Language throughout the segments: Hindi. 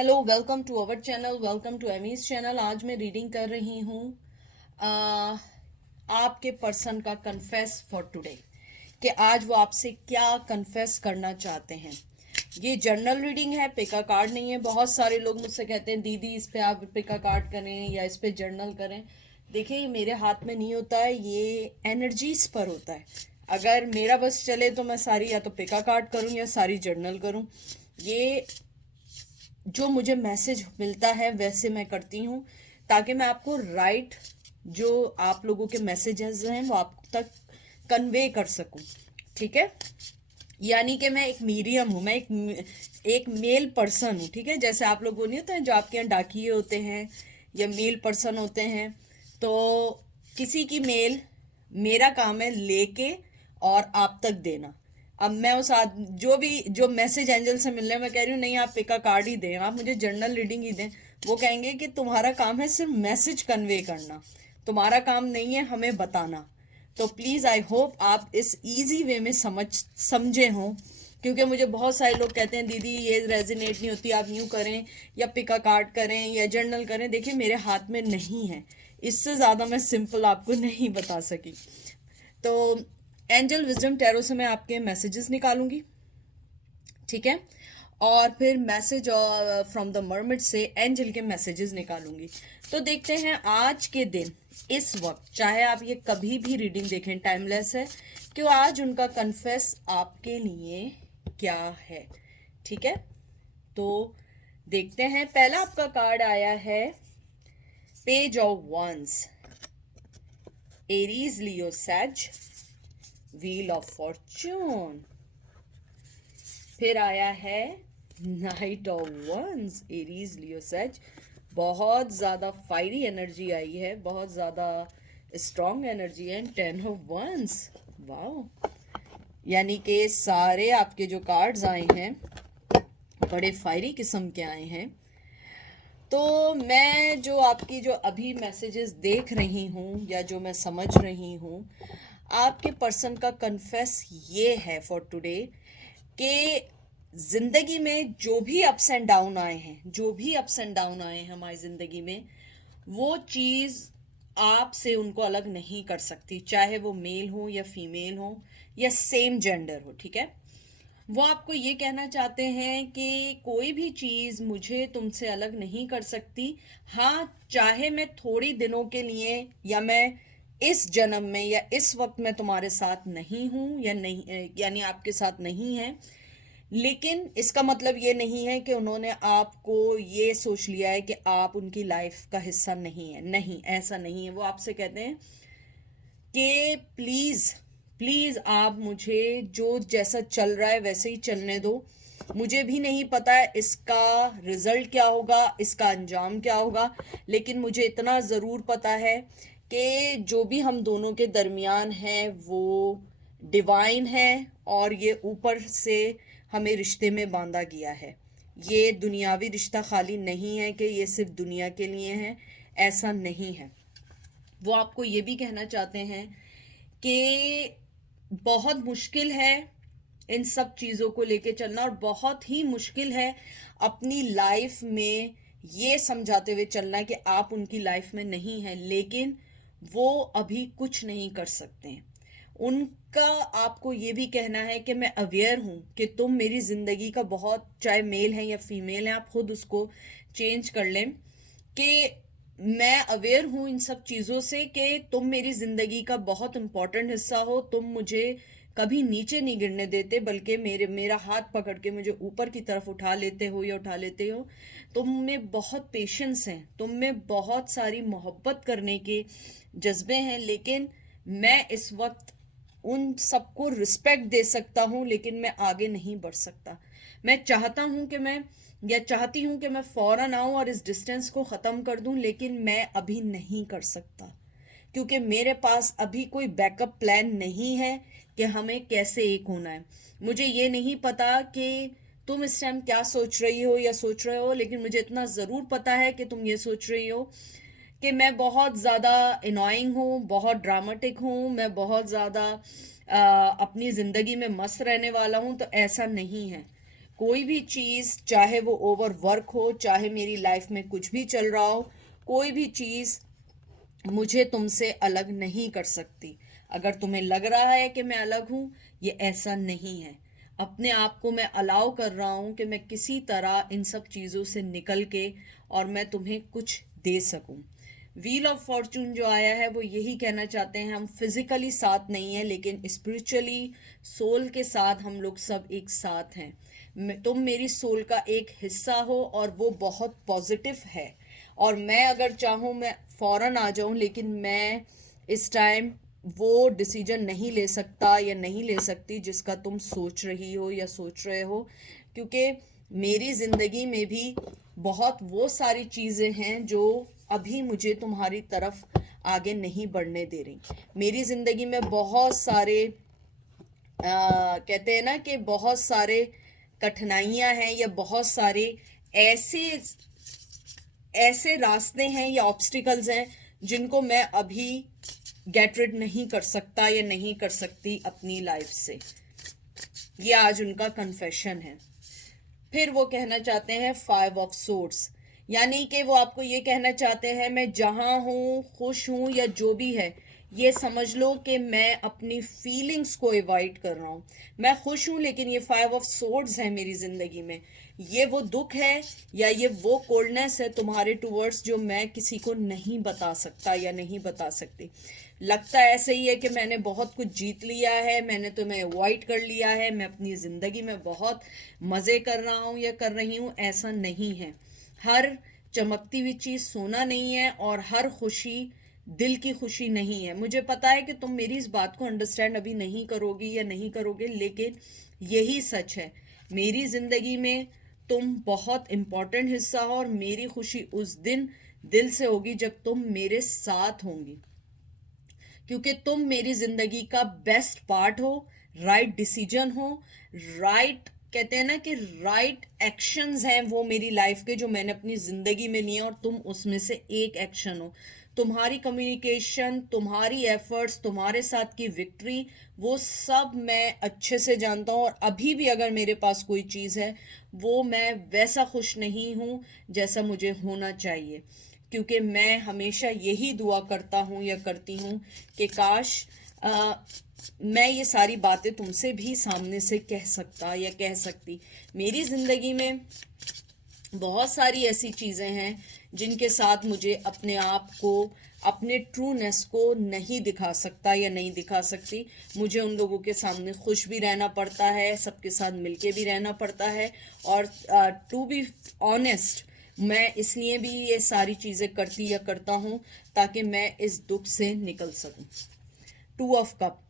Hello, welcome to our channel, welcome to Amy's channel. आज मैं रीडिंग कर रही हूँ आपके पर्सन का कन्फेस फॉर टुडे, कि आज वो आपसे क्या कन्फेस करना चाहते हैं। ये जर्नल रीडिंग है, पिका कार्ड नहीं है। बहुत सारे लोग मुझसे कहते हैं दीदी इस पे आप पिका कार्ड करें या इस पे जर्नल करें। देखिए, ये मेरे हाथ में नहीं होता है, ये एनर्जीज पर होता है। अगर मेरा बस चले तो मैं सारी या तो पिका कार्ड करूं या सारी जर्नल करूं। ये जो मुझे मैसेज मिलता है वैसे मैं करती हूँ, ताकि मैं आपको राइट जो आप लोगों के मैसेजेस हैं वो आप तक कन्वे कर सकूं। ठीक है, यानी कि मैं एक मीडियम हूँ, मैं एक मेल पर्सन हूँ। ठीक है, जैसे आप लोगों नहीं होते हैं जो आपके यहाँ डाकिये होते हैं या मेल पर्सन होते हैं, तो किसी की मेल मेरा काम है लेके और आप तक देना। अब मैं उस जो मैसेज एंजल से मिल रहे हैं, मैं कह रही हूँ नहीं आप पिका कार्ड ही दें, आप मुझे जर्नल रीडिंग ही दें। वो कहेंगे कि तुम्हारा काम है सिर्फ मैसेज कन्वे करना, तुम्हारा काम नहीं है हमें बताना। तो प्लीज़ आई होप आप इस इजी वे में समझे हों, क्योंकि मुझे बहुत सारे लोग कहते हैं दीदी ये रेजिनेट नहीं होती, आप यूँ करें या पिका कार्ड करें या जर्नल करें। देखिए, मेरे हाथ में नहीं है, इससे ज़्यादा मैं सिंपल आपको नहीं बता सकी। तो एंजल विजडम टैरो से मैं आपके मैसेजेस निकालूंगी। ठीक है, और फिर मैसेज और फ्रॉम द मर्मिड से एंजल के मैसेजेस निकालूंगी। तो देखते हैं आज के दिन, इस वक्त, चाहे आप ये कभी भी रीडिंग देखें, टाइमलेस है, कि आज उनका कन्फेस आपके लिए क्या है। ठीक है, तो देखते हैं। पहला आपका कार्ड आया है page of wands, Aries Leo Sag, wheel of fortune. फिर आया है knight of wands, Aries Leo such. बहुत ज़्यादा फायरी एनर्जी आई है, बहुत ज़्यादा स्ट्रॉन्ग एनर्जी है। 10 ऑफ वंस, वाओ, यानी कि सारे आपके जो कार्ड्स आए हैं बड़े फायरी किस्म के आए हैं। तो मैं जो आपकी जो अभी मैसेजेस देख रही हूँ या जो मैं समझ रही हूँ, आपके पर्सन का कन्फेस ये है फॉर टुडे कि जिंदगी में जो भी अप्स एंड डाउन आए हैं, जो भी अप्स एंड डाउन आए हैं हमारी जिंदगी में, वो चीज़ आपसे उनको अलग नहीं कर सकती, चाहे वो मेल हो या फीमेल हो या सेम जेंडर हो। ठीक है, वो आपको ये कहना चाहते हैं कि कोई भी चीज़ मुझे तुमसे अलग नहीं कर सकती। हाँ, चाहे मैं थोड़ी दिनों के लिए या मैं इस जन्म में या इस वक्त मैं तुम्हारे साथ नहीं हूँ या नहीं, यानी आपके साथ नहीं है, लेकिन इसका मतलब ये नहीं है कि उन्होंने आपको ये सोच लिया है कि आप उनकी लाइफ का हिस्सा नहीं है। नहीं, ऐसा नहीं है। वो आपसे कहते हैं कि प्लीज़ प्लीज़ आप मुझे जो जैसा चल रहा है वैसे ही चलने दो। मुझे भी नहीं पता है इसका रिजल्ट क्या होगा, इसका अंजाम क्या होगा, लेकिन मुझे इतना ज़रूर पता है कि जो भी हम दोनों के दरमियान है वो डिवाइन है, और ये ऊपर से हमें रिश्ते में बांधा गया है। ये दुनियावी रिश्ता खाली नहीं है कि ये सिर्फ दुनिया के लिए है, ऐसा नहीं है। वो आपको ये भी कहना चाहते हैं कि बहुत मुश्किल है इन सब चीज़ों को लेके चलना, और बहुत ही मुश्किल है अपनी लाइफ में ये समझाते हुए चलना कि आप उनकी लाइफ में नहीं हैं, लेकिन वो अभी कुछ नहीं कर सकते हैं। उनका आपको ये भी कहना है कि मैं अवेयर हूँ कि तुम मेरी ज़िंदगी का बहुत, चाहे मेल है या फीमेल है, आप खुद उसको चेंज कर लें, कि मैं अवेयर हूँ इन सब चीज़ों से कि तुम मेरी ज़िंदगी का बहुत इम्पोर्टेंट हिस्सा हो। तुम मुझे कभी नीचे नहीं गिरने देते, बल्कि मेरा हाथ पकड़ के मुझे ऊपर की तरफ उठा लेते हो या उठा लेते हो। तुम में बहुत पेशेंस हैं, तुम में बहुत सारी मोहब्बत करने के जज्बे हैं, लेकिन मैं इस वक्त उन सबको रिस्पेक्ट दे सकता हूँ, लेकिन मैं आगे नहीं बढ़ सकता। मैं चाहता हूँ कि मैं, या चाहती हूँ कि मैं फौरन आऊँ और इस डिस्टेंस को ख़त्म कर दूँ, लेकिन मैं अभी नहीं कर सकता, क्योंकि मेरे पास अभी कोई बैकअप प्लान नहीं है कि हमें कैसे एक होना है। मुझे ये नहीं पता कि तुम इस टाइम क्या सोच रही हो या सोच रहे हो, लेकिन मुझे इतना ज़रूर पता है कि तुम ये सोच रही हो कि मैं बहुत ज़्यादा इनॉइंग हूँ, बहुत ड्रामेटिक हूँ, मैं बहुत ज़्यादा अपनी ज़िंदगी में मस्त रहने वाला हूँ। तो ऐसा नहीं है। कोई भी चीज़, चाहे वो ओवर वर्क हो, चाहे मेरी लाइफ में कुछ भी चल रहा हो, कोई भी चीज़ मुझे तुमसे अलग नहीं कर सकती। अगर तुम्हें लग रहा है कि मैं अलग हूँ, ये ऐसा नहीं है। अपने आप को मैं अलाउ कर रहा हूँ कि मैं किसी तरह इन सब चीज़ों से निकल के और मैं तुम्हें कुछ दे सकूँ। व्हील ऑफ फॉर्चून जो आया है वो यही कहना चाहते हैं, हम फिजिकली साथ नहीं हैं लेकिन स्पिरिचुअली सोल के साथ हम लोग सब एक साथ हैं। तुम मेरी सोल का एक हिस्सा हो और वो बहुत पॉजिटिव है। और मैं अगर चाहूँ मैं फौरन आ जाऊँ, लेकिन मैं इस टाइम वो डिसीजन नहीं ले सकता या नहीं ले सकती जिसका तुम सोच रही हो या सोच रहे हो, क्योंकि मेरी ज़िंदगी में भी बहुत वो सारी चीज़ें हैं जो अभी मुझे तुम्हारी तरफ आगे नहीं बढ़ने दे रही। मेरी ज़िंदगी में बहुत सारे कहते हैं ना कि बहुत सारे कठिनाइयां हैं या बहुत सारे ऐसे ऐसे रास्ते हैं या ऑब्स्टिकल्स हैं जिनको मैं अभी गेट रिड नहीं कर सकता या नहीं कर सकती अपनी लाइफ से। ये आज उनका कन्फेशन है। फिर वो कहना चाहते हैं 5 ऑफ सोर्ड्स, यानी कि वो आपको ये कहना चाहते हैं मैं जहाँ हूँ, खुश हूँ या जो भी है, ये समझ लो कि मैं अपनी फीलिंग्स को अवॉइड कर रहा हूँ। मैं खुश हूँ लेकिन ये 5 ऑफ सोर्ड्स है मेरी ज़िंदगी में। ये वो दुख है या ये वो कोल्डनेस है तुम्हारे टूवर्ड्स जो मैं किसी को नहीं बता सकता या नहीं बता सकती। लगता ऐसे ही है कि मैंने बहुत कुछ जीत लिया है, मैंने तुम्हें अवॉइड कर लिया है, मैं अपनी ज़िंदगी में बहुत मज़े कर रहा हूँ या कर रही हूँ। ऐसा नहीं है। हर चमकती हुई चीज़ सोना नहीं है और हर खुशी दिल की खुशी नहीं है। मुझे पता है कि तुम मेरी इस बात को अंडरस्टैंड अभी नहीं करोगी या नहीं करोगे, लेकिन यही सच है। मेरी ज़िंदगी में तुम बहुत इम्पोर्टेंट हिस्सा हो और मेरी खुशी उस दिन दिल से होगी जब तुम मेरे साथ होंगी, क्योंकि तुम मेरी जिंदगी का बेस्ट पार्ट हो, राइट डिसीजन हो, राइट कहते हैं ना कि राइट एक्शंस हैं वो मेरी लाइफ के जो मैंने अपनी जिंदगी में लिए और तुम उसमें से एक एक्शन हो। तुम्हारी कम्युनिकेशन, तुम्हारी एफर्ट्स, तुम्हारे साथ की विक्ट्री, वो सब मैं अच्छे से जानता हूँ। और अभी भी अगर मेरे पास कोई चीज़ है, वो मैं वैसा खुश नहीं हूँ जैसा मुझे होना चाहिए, क्योंकि मैं हमेशा यही दुआ करता हूँ या करती हूँ कि काश मैं ये सारी बातें तुमसे भी सामने से कह सकता या कह सकती। मेरी ज़िंदगी में बहुत सारी ऐसी चीज़ें हैं जिनके साथ मुझे अपने आप को, अपने ट्रूनेस को नहीं दिखा सकता या नहीं दिखा सकती। मुझे उन लोगों के सामने खुश भी रहना पड़ता है, सबके साथ मिलके भी रहना पड़ता है। और टू बी ऑनेस्ट, मैं इसलिए भी ये सारी चीज़ें करती या करता हूँ ताकि मैं इस दुख से निकल सकूँ। 2 ऑफ कप,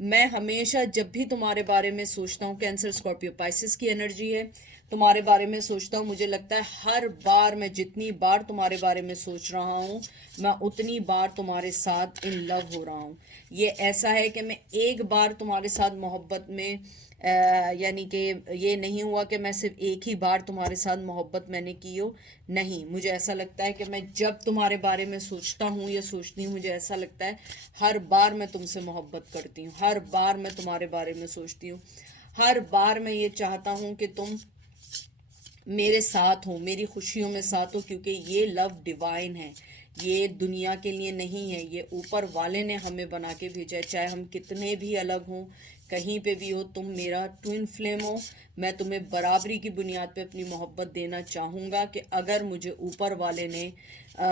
मैं हमेशा जब भी तुम्हारे बारे में सोचता हूँ, कैंसर स्कॉर्पियो पाइसिस की एनर्जी है, तुम्हारे बारे में सोचता हूँ, मुझे लगता है हर बार मैं जितनी बार तुम्हारे बारे में सोच रहा हूँ, मैं उतनी बार तुम्हारे साथ इन लव हो रहा हूँ। ये ऐसा है कि मैं एक बार तुम्हारे साथ मोहब्बत में यानी कि ये नहीं हुआ कि मैं सिर्फ एक ही बार तुम्हारे साथ मोहब्बत मैंने की हो। नहीं, मुझे ऐसा लगता है कि मैं जब तुम्हारे बारे में सोचता हूँ या सोचती हूँ, मुझे ऐसा लगता है हर बार मैं तुमसे मोहब्बत करती हूँ, हर बार मैं तुम्हारे बारे में सोचती हूँ, हर बार मैं ये चाहता हूँ कि तुम मेरे साथ हो, मेरी खुशियों में साथ हो, क्योंकि ये लव डिवाइन है। ये दुनिया के लिए नहीं है, ये ऊपर वाले ने हमें बना के भेजा है। चाहे हम कितने भी अलग हों, कहीं पे भी हो, तुम मेरा ट्विन फ्लेम हो। मैं तुम्हें बराबरी की बुनियाद पे अपनी मोहब्बत देना चाहूँगा कि अगर मुझे ऊपर वाले ने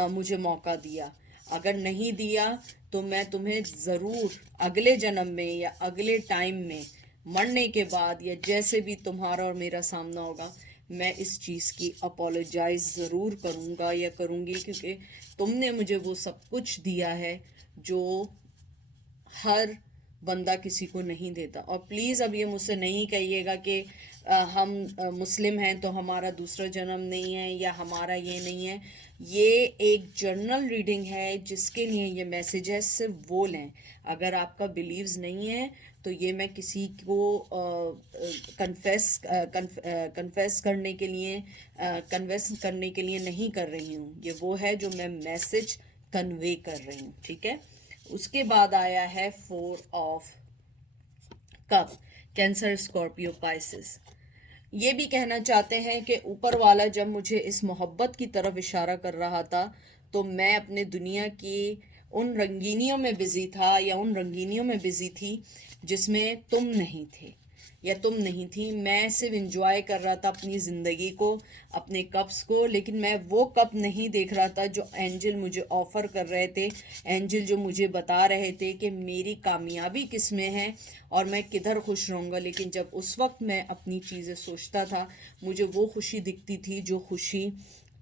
मुझे मौका दिया, अगर नहीं दिया तो मैं तुम्हें ज़रूर अगले जन्म में या अगले टाइम में मरने के बाद या जैसे भी तुम्हारा और मेरा सामना होगा, मैं इस चीज़ की अपोलोजाइज ज़रूर करूँगा या करूँगी, क्योंकि तुमने मुझे वो सब कुछ दिया है जो हर बंदा किसी को नहीं देता। और प्लीज़ अब ये मुझसे नहीं कहिएगा कि हम मुस्लिम हैं तो हमारा दूसरा जन्म नहीं है या हमारा ये नहीं है। ये एक जर्नल रीडिंग है जिसके लिए ये मैसेज है, सिर्फ वो लें। अगर आपका बिलीव्स नहीं है तो ये मैं किसी को कन्फेस करने के लिए कन्वेंस करने के लिए नहीं कर रही हूँ। ये वो है जो मैं मैसेज कन्वे कर रही हूँ, ठीक है। उसके बाद आया है 4 of cup, cancer Scorpio Pisces. ये भी कहना चाहते हैं कि ऊपर वाला जब मुझे इस मोहब्बत की तरफ इशारा कर रहा था तो मैं अपने दुनिया की उन रंगीनियों में बिजी था या उन रंगीनियों में बिजी थी जिसमें तुम नहीं थे या तुम नहीं थी। मैं सिर्फ इंजॉय कर रहा था अपनी ज़िंदगी को, अपने कप्स को, लेकिन मैं वो कप नहीं देख रहा था जो एंजल मुझे ऑफ़र कर रहे थे, एंजल जो मुझे बता रहे थे कि मेरी कामयाबी किस में है और मैं किधर खुश रहूँगा। लेकिन जब उस वक्त मैं अपनी चीज़ें सोचता था, मुझे वो खुशी दिखती थी जो खुशी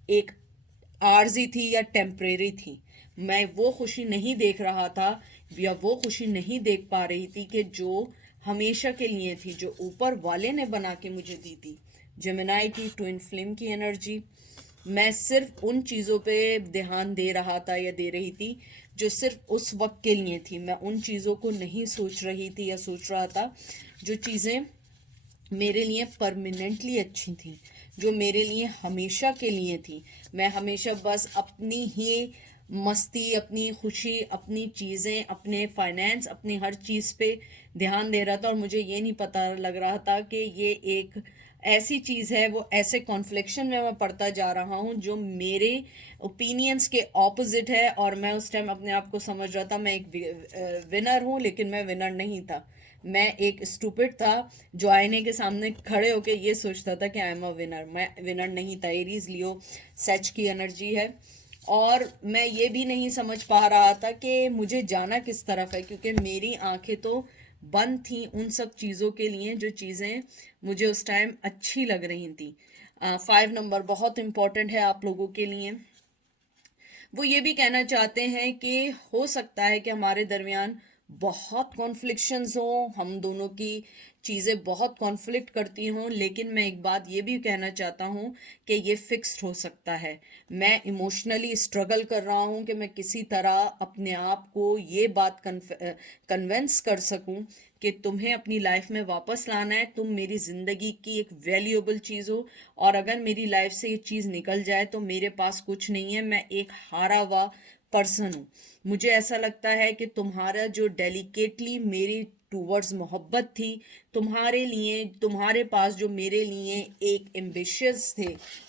एक आर्जी थी या टेम्परेरी थी। मैं वो खुशी नहीं देख रहा था या वो खुशी नहीं देख पा रही थी कि जो हमेशा के लिए थी, जो ऊपर वाले ने बना के मुझे दी थी। जेमिनाई की ट्विन फ्लेम की एनर्जी। मैं सिर्फ उन चीज़ों पे ध्यान दे रहा था या दे रही थी जो सिर्फ उस वक्त के लिए थी। मैं उन चीज़ों को नहीं सोच रही थी या सोच रहा था जो चीज़ें मेरे लिए परमानेंटली अच्छी थी, जो मेरे लिए हमेशा के लिए थी। मैं हमेशा बस अपनी ही मस्ती, अपनी खुशी, अपनी चीज़ें, अपने फाइनेंस, अपनी हर चीज़ पे ध्यान दे रहा था और मुझे ये नहीं पता लग रहा था कि ये एक ऐसी चीज़ है, वो ऐसे कॉन्फ्लिक्शन में मैं पढ़ता जा रहा हूँ जो मेरे ओपिनियंस के ऑपोजिट है। और मैं उस टाइम अपने आप को समझ रहा था मैं एक विनर हूँ, लेकिन मैं विनर नहीं था। मैं एक स्टूपिड था जो आईने के सामने खड़े होके ये सोचता था कि आई एम अ विनर। मैं विनर नहीं था। एरीज लियो सच की एनर्जी है और मैं ये भी नहीं समझ पा रहा था कि मुझे जाना किस तरफ है, क्योंकि मेरी आंखें तो बंद थी उन सब चीज़ों के लिए जो चीज़ें मुझे उस टाइम अच्छी लग रही थी। 5 नंबर बहुत इम्पोर्टेंट है आप लोगों के लिए। वो ये भी कहना चाहते हैं कि हो सकता है कि हमारे दरमियान बहुत कॉन्फ्लिक्शंस हों, हम दोनों की चीज़ें बहुत कॉन्फ्लिक्ट करती हों, लेकिन मैं एक बात ये भी कहना चाहता हूँ कि ये फिक्स्ड हो सकता है। मैं इमोशनली स्ट्रगल कर रहा हूँ कि मैं किसी तरह अपने आप को ये बात कन्वेंस कर सकूँ कि तुम्हें अपनी लाइफ में वापस लाना है, तुम मेरी ज़िंदगी की एक वैल्यूएबल चीज़ हो और अगर मेरी लाइफ से ये चीज़ निकल जाए तो मेरे पास कुछ नहीं है, मैं एक हारा हुआ पर्सन हूँ। मुझे ऐसा लगता है कि तुम्हारा जो डेलिकेटली मेरी टूवर्ड्स मोहब्बत थी, तुम्हारे लिए, तुम्हारे पास जो मेरे लिए एक एम्बिशियस थे,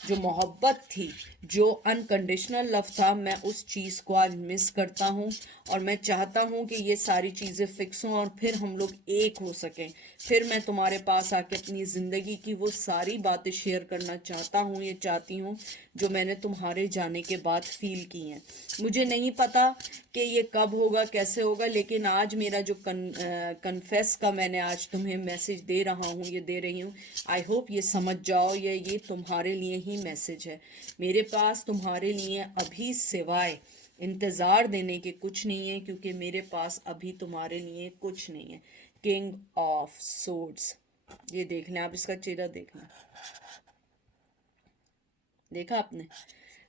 जो मोहब्बत थी, जो अनकंडीशनल लव था, मैं उस चीज़ को आज मिस करता हूँ और मैं चाहता हूँ कि ये सारी चीज़ें फिक्स हों और फिर हम लोग एक हो सकें। फिर मैं तुम्हारे पास आके अपनी ज़िंदगी की वो सारी बातें शेयर करना चाहता हूँ, ये चाहती हूँ जो मैंने तुम्हारे जाने के बाद फील की हैं। मुझे नहीं पता कि ये कब होगा, कैसे होगा, लेकिन आज मेरा जो कन्फेस का मैंने आज तुम्हें मैसेज दे रहा हूँ, ये दे रही हूँ, आई होप ये समझ जाओ, ये तुम्हारे लिए ही मैसेज है। मेरे पास तुम्हारे लिए अभी सिवाय इंतज़ार देने के कुछ नहीं है, क्योंकि मेरे पास अभी तुम्हारे लिए कुछ नहीं है। किंग ऑफ सोर्ड्स, ये देखना, आप इसका चेहरा देखना, देखा आपने?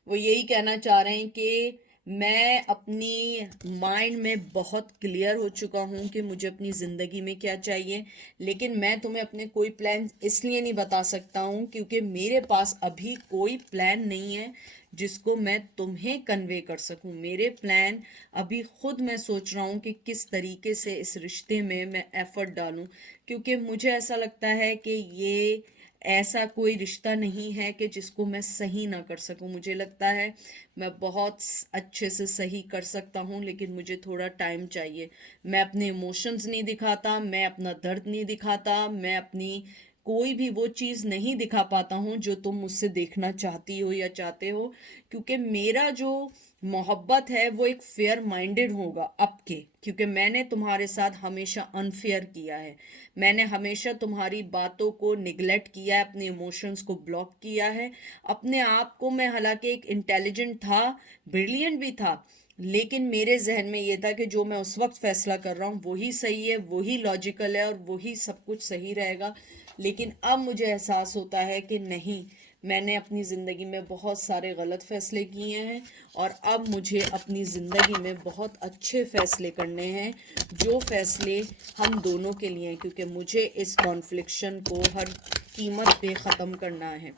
वो यही कहना चाह रहे हैं कि मैं अपनी माइंड में बहुत क्लियर हो चुका हूँ कि मुझे अपनी ज़िंदगी में क्या चाहिए, लेकिन मैं तुम्हें अपने कोई प्लान इसलिए नहीं बता सकता हूँ क्योंकि मेरे पास अभी कोई प्लान नहीं है जिसको मैं तुम्हें कन्वे कर सकूं। मेरे प्लान अभी खुद मैं सोच रहा हूँ कि किस तरीके से इस रिश्ते में मैं एफर्ट डालूं, क्योंकि मुझे ऐसा लगता है कि ये ऐसा कोई रिश्ता नहीं है कि जिसको मैं सही ना कर सकूं। मुझे लगता है मैं बहुत अच्छे से सही कर सकता हूं, लेकिन मुझे थोड़ा टाइम चाहिए। मैं अपने इमोशंस नहीं दिखाता, मैं अपना दर्द नहीं दिखाता, मैं अपनी कोई भी वो चीज़ नहीं दिखा पाता हूँ जो तुम मुझसे देखना चाहती हो या चाहते हो, क्योंकि मेरा जो मोहब्बत है वो एक फेयर माइंडेड होगा अब के, क्योंकि मैंने तुम्हारे साथ हमेशा अनफेयर किया है। मैंने हमेशा तुम्हारी बातों को निगलेक्ट किया है, अपने इमोशंस को ब्लॉक किया है। अपने आप को मैं हालांकि एक इंटेलिजेंट था, ब्रिलियंट भी था, लेकिन मेरे जहन में ये था कि जो मैं उस वक्त फैसला कर रहा हूँ वही सही है, वही लॉजिकल है और वही सब कुछ सही रहेगा। लेकिन अब मुझे एहसास होता है कि नहीं, मैंने अपनी ज़िंदगी में बहुत सारे गलत फ़ैसले किए हैं और अब मुझे अपनी ज़िंदगी में बहुत अच्छे फ़ैसले करने हैं, जो फ़ैसले हम दोनों के लिए हैं, क्योंकि मुझे इस कॉन्फ्लिक्शन को हर कीमत पे ख़त्म करना है।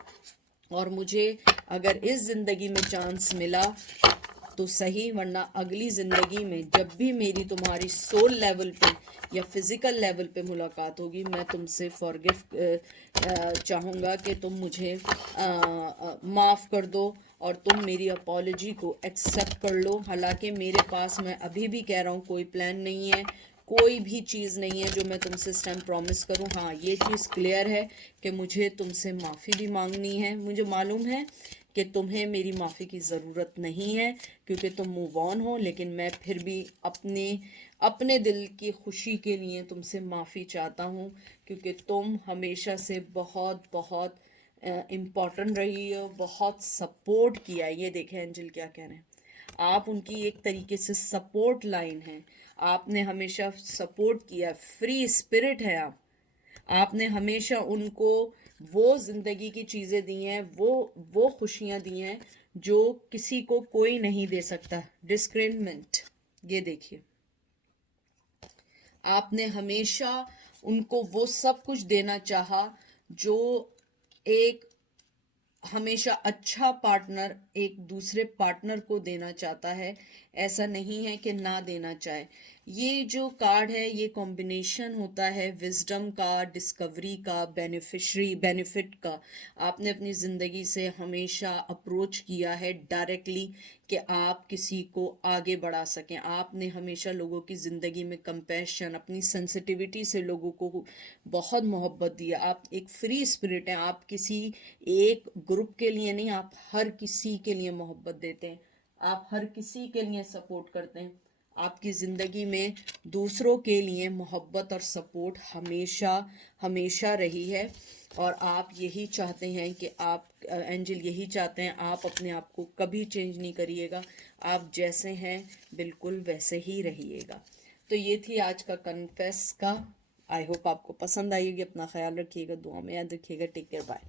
और मुझे अगर इस ज़िंदगी में चांस मिला तो सही, वरना अगली ज़िंदगी में जब भी मेरी तुम्हारी सोल लेवल पे या फिज़िकल लेवल पे मुलाकात होगी, मैं तुमसे फॉरगिव चाहूँगा कि तुम मुझे माफ़ कर दो और तुम मेरी अपॉलजी को एक्सेप्ट कर लो। हालांकि मेरे पास, मैं अभी भी कह रहा हूँ, कोई प्लान नहीं है, कोई भी चीज़ नहीं है जो मैं तुमसे इस टाइम प्रॉमिस करूँ। हाँ, ये चीज़ क्लियर है कि मुझे तुमसे माफ़ी भी मांगनी है। मुझे मालूम है कि तुम्हें मेरी माफ़ी की ज़रूरत नहीं है क्योंकि तुम मूव ऑन हो, लेकिन मैं फिर भी अपने अपने दिल की खुशी के लिए तुमसे माफ़ी चाहता हूँ क्योंकि तुम हमेशा से बहुत बहुत इम्पॉर्टेंट रही हो, बहुत सपोर्ट किया है। ये देखें एंजल क्या कह रहे हैं, आप उनकी एक तरीके से सपोर्ट लाइन है। आपने हमेशा सपोर्ट किया, फ्री स्पिरिट है आप। आपने हमेशा उनको वो ज़िंदगी की चीज़ें दी हैं, वो खुशियाँ दी हैं जो किसी को कोई नहीं दे सकता। डिस्क्रिमिनेट, ये देखिए, आपने हमेशा उनको वो सब कुछ देना चाहा जो एक हमेशा अच्छा पार्टनर एक दूसरे पार्टनर को देना चाहता है। ऐसा नहीं है कि ना देना चाहे। ये जो कार्ड है, ये कॉम्बिनेशन होता है विजडम का, डिस्कवरी का, बेनिफिट का। आपने अपनी ज़िंदगी से हमेशा अप्रोच किया है डायरेक्टली कि आप किसी को आगे बढ़ा सकें। आपने हमेशा लोगों की ज़िंदगी में कंपैशन, अपनी सेंसिटिविटी से लोगों को बहुत मोहब्बत दिया। आप एक फ्री स्पिरिट हैं। आप किसी एक ग्रुप के लिए नहीं, आप हर किसी के लिए मोहब्बत देते हैं, आप हर किसी के लिए सपोर्ट करते हैं। आपकी ज़िंदगी में दूसरों के लिए मोहब्बत और सपोर्ट हमेशा हमेशा रही है और आप यही चाहते हैं कि आप एंजल यही चाहते हैं आप अपने आप को कभी चेंज नहीं करिएगा। आप जैसे हैं बिल्कुल वैसे ही रहिएगा। तो ये थी आज का कन्फेस का। आई होप आपको पसंद आई होगी। अपना ख्याल रखिएगा, दुआ में याद रखिएगा। Take care, bye.